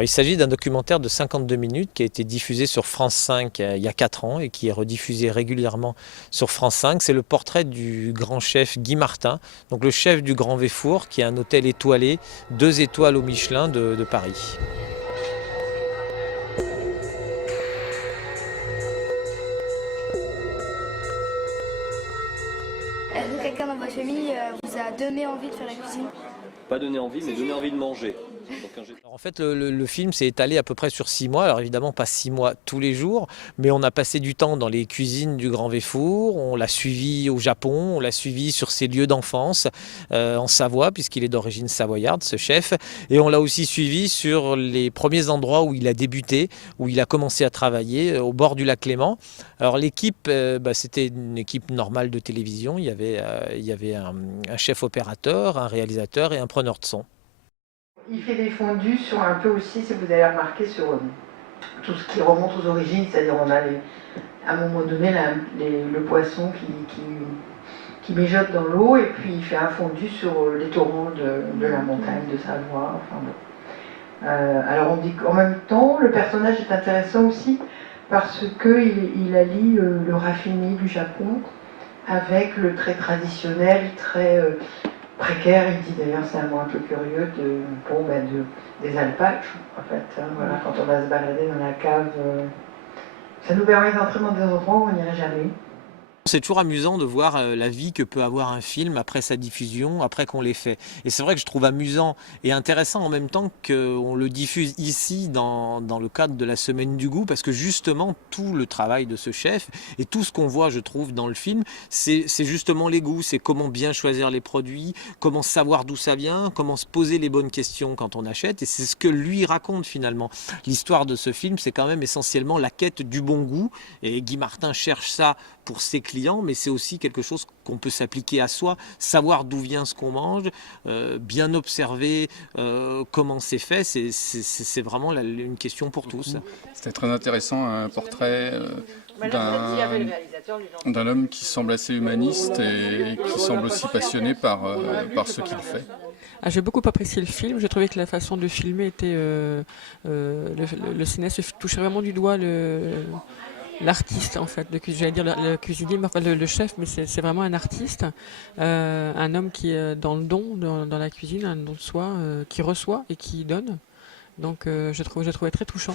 Alors, il s'agit d'un documentaire de 52 minutes qui a été diffusé sur France 5 il y a 4 ans et qui est rediffusé régulièrement sur France 5. C'est le portrait du grand chef Guy Martin, donc le chef du Grand Véfour, qui est un hôtel étoilé, 2 étoiles au Michelin de Paris. Est-ce que quelqu'un dans votre famille vous a donné envie de faire la cuisine? Pas donner envie, mais donner envie de manger. Alors en fait, le film s'est étalé à peu près sur 6 mois. Alors évidemment, pas 6 mois tous les jours, mais on a passé du temps dans les cuisines du Grand Véfour. On l'a suivi au Japon, on l'a suivi sur ses lieux d'enfance, en Savoie, puisqu'il est d'origine savoyarde, ce chef. Et on l'a aussi suivi sur les premiers endroits où il a débuté, où il a commencé à travailler, au bord du lac Léman. Alors l'équipe, c'était une équipe normale de télévision. Il y avait un chef opérateur, un réalisateur et un preneur de son. Il fait des fondus sur un peu aussi, si vous avez remarqué, sur tout ce qui remonte aux origines, c'est-à-dire on a à un moment donné le poisson qui mijote dans l'eau et puis il fait un fondu sur les torrents de la montagne de Savoie. Enfin, bon. Alors on dit qu'en même temps, le personnage est intéressant aussi parce qu'il allie le raffiné du Japon avec le très traditionnel, très précaire. Il dit d'ailleurs, c'est un mot un peu curieux, des alpages, en fait. Hein, voilà, quand on va se balader dans la cave, ça nous permet d'entrer dans des endroits où on n'irait jamais. C'est toujours amusant de voir la vie que peut avoir un film après sa diffusion, après qu'on l'ait fait. Et c'est vrai que je trouve amusant et intéressant en même temps qu'on le diffuse ici dans le cadre de la Semaine du Goût, parce que justement tout le travail de ce chef et tout ce qu'on voit, je trouve, dans le film, c'est justement les goûts, c'est comment bien choisir les produits, comment savoir d'où ça vient, comment se poser les bonnes questions quand on achète. Et c'est ce que lui raconte finalement. L'histoire de ce film, c'est quand même essentiellement la quête du bon goût. Et Guy Martin cherche ça pour ses clients, mais c'est aussi quelque chose qu'on peut s'appliquer à soi, savoir d'où vient ce qu'on mange, bien observer comment c'est fait, c'est vraiment une question pour tous. C'était très intéressant, un portrait d'un homme qui semble assez humaniste et qui semble aussi passionné par ce qu'il fait. Ah, j'ai beaucoup apprécié le film, j'ai trouvé que la façon de filmer était... le cinéaste touchait vraiment du doigt l'artiste en fait, j'allais dire le cuisinier, enfin le chef, mais c'est vraiment un artiste, un homme qui est dans le don, dans la cuisine, un don de soi, qui reçoit et qui donne. Donc je trouvais très touchant.